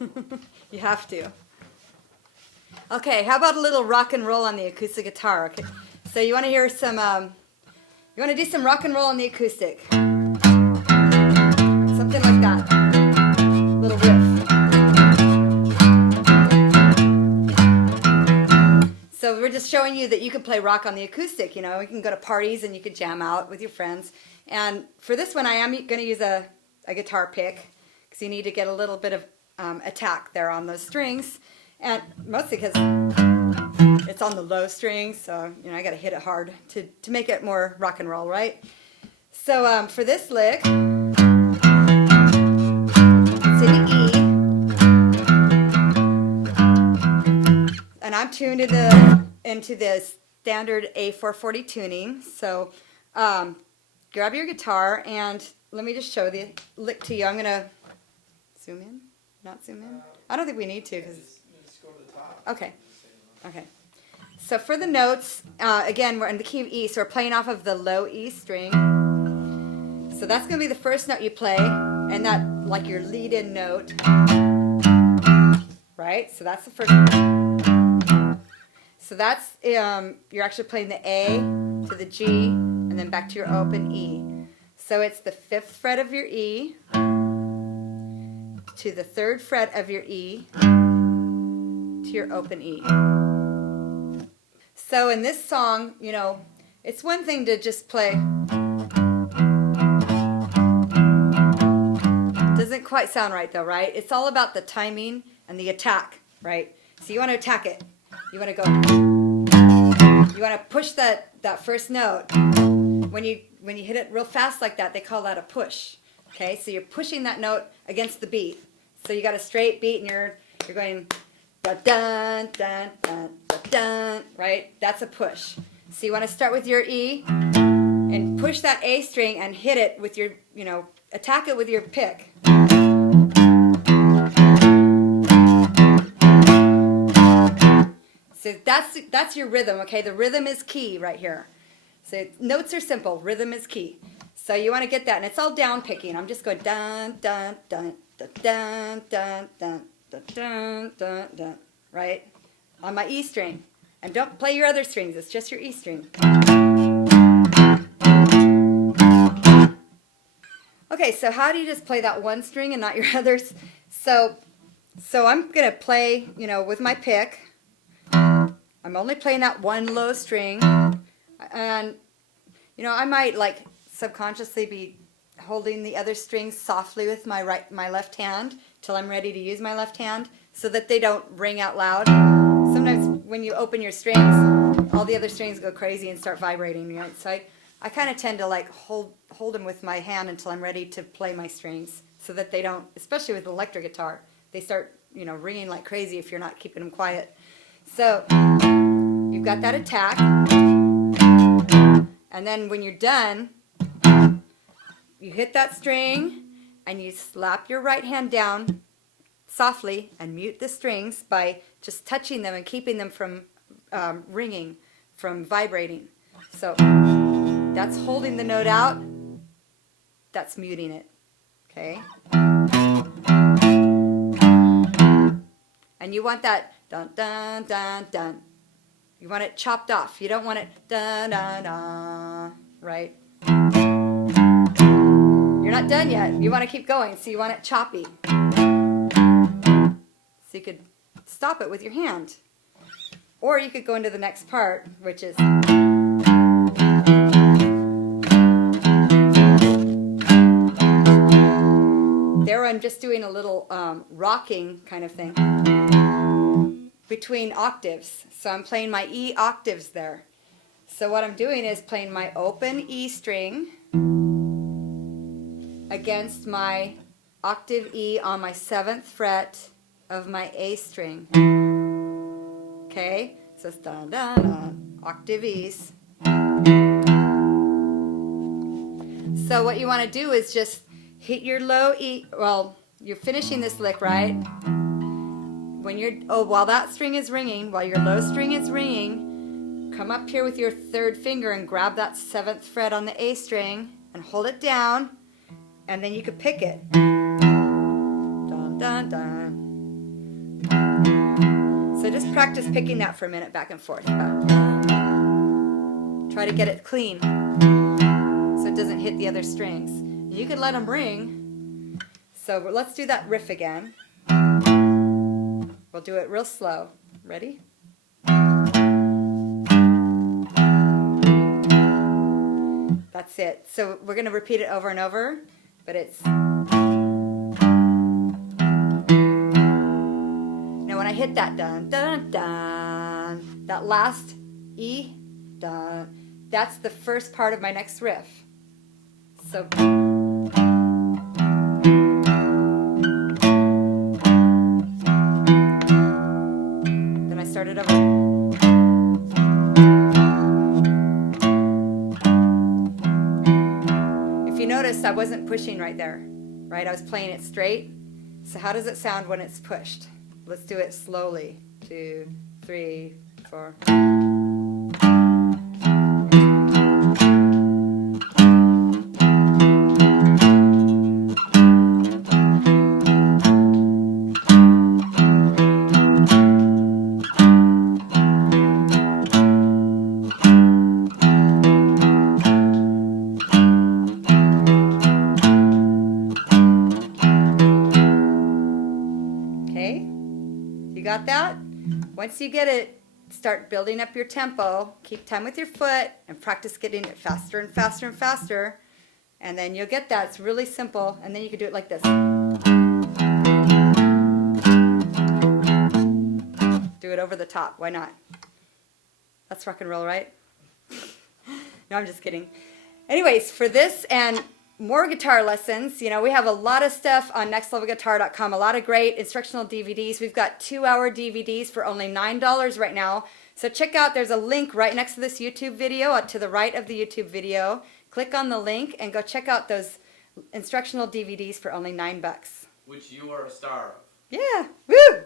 You have to. Okay, how about a little rock and roll on the acoustic guitar? Okay. So you want to hear some, you want to do some rock and roll on the acoustic. Something like that. Little riff. So we're just showing you that you can play rock on the acoustic. You know, you can go to parties and you can jam out with your friends. And for this one, I am going to use a guitar pick because you need to get a little bit of attack there on those strings. And mostly because it's on the low strings, so you know I got to hit it hard to make it more rock and roll, right? So for this lick, it's in E, and I'm tuned into the standard A440 tuning. So grab your guitar and let me just show the lick to you. I'm gonna zoom in, not zoom in. I don't think we need to because. Okay. Okay. So for the notes, again, we're in the key of E, so we're playing off of the low E string. So that's going to be the first note you play, and that, like your lead-in note, right? So that's the first note. So that's, you're actually playing the A to the G, and then back to your open E. So it's the 5th fret of your E, to the 3rd fret of your E, to your open E. So in this song, you know, it's one thing to just play. Doesn't quite sound right though, right? It's all about the timing and the attack, right? So you want to attack it. You want to go. You want to push that first note. When you hit it real fast like that, they call that a push. Okay, so you're pushing that note against the beat. So you got a straight beat and you're going. Dun, dun, dun, dun, dun, right? That's a push. So you want to start with your E and push that A string and hit it with your, you know, attack it with your pick. So that's your rhythm, okay? The rhythm is key right here. So notes are simple, rhythm is key. So you want to get that, and it's all down picking. I'm just going dun, dun, dun, dun, dun, dun, dun. Dun, dun, dun, right? On my E string. And don't play your other strings, it's just your E string. Okay, so how do you just play that one string and not your others? So I'm going to play, you know, with my pick. I'm only playing that one low string. And, you know, I might like subconsciously be holding the other strings softly with my left hand till I'm ready to use my left hand so that they don't ring out loud. Sometimes when you open your strings, all the other strings go crazy and start vibrating, right? So I kind of tend to like hold them with my hand until I'm ready to play my strings so that they don't, especially with electric guitar, they start, you know, ringing like crazy if you're not keeping them quiet. So you've got that attack, and then when you're done, you hit that string and you slap your right hand down softly and mute the strings by just touching them and keeping them from ringing, from vibrating. So that's holding the note out, that's muting it, okay? And you want that dun dun dun dun. You want it chopped off. You don't want it dun dun dun, right? You're not done yet. You want to keep going, so you want it choppy. So you could stop it with your hand. Or you could go into the next part, which is... There I'm just doing a little rocking kind of thing between octaves. So I'm playing my E octaves there. So what I'm doing is playing my open E string against my octave E on my 7th fret of my A string. Okay? So it's dun dun dun, octave E's. So what you want to do is just hit your low E. Well, you're finishing this lick, right? When you're, while that string is ringing, while your low string is ringing, come up here with your 3rd finger and grab that 7th fret on the A string and hold it down, and then you could pick it. Dun dun dun. practice picking that for a minute back and forth. Try to get it clean so it doesn't hit the other strings. You can let them ring. So let's do that riff again. We'll do it real slow. Ready? That's it. So we're going to repeat it over and over, but it's... Now when I hit that dun, dun, dun, that last E, dun, that's the first part of my next riff. So... Then I start it over. Notice I wasn't pushing right there, right? I was playing it straight. So how does it sound when it's pushed? Let's do it slowly. 2, 3, 4. Got that? Once you get it, start building up your tempo. Keep time with your foot and practice getting it faster and faster and faster. And then you'll get that. It's really simple. And then you can do it like this. Do it over the top. Why not? That's rock and roll, right? No, I'm just kidding. Anyways, for this and more guitar lessons, we have a lot of stuff on nextlevelguitar.com, a lot of great instructional DVDs. We've got 2-hour DVDs for only $9 right now. So check out, there's a link right next to this YouTube video, to the right of the YouTube video. Click on the link and go check out those instructional DVDs for only $9. Which you are a star of. Yeah, woo!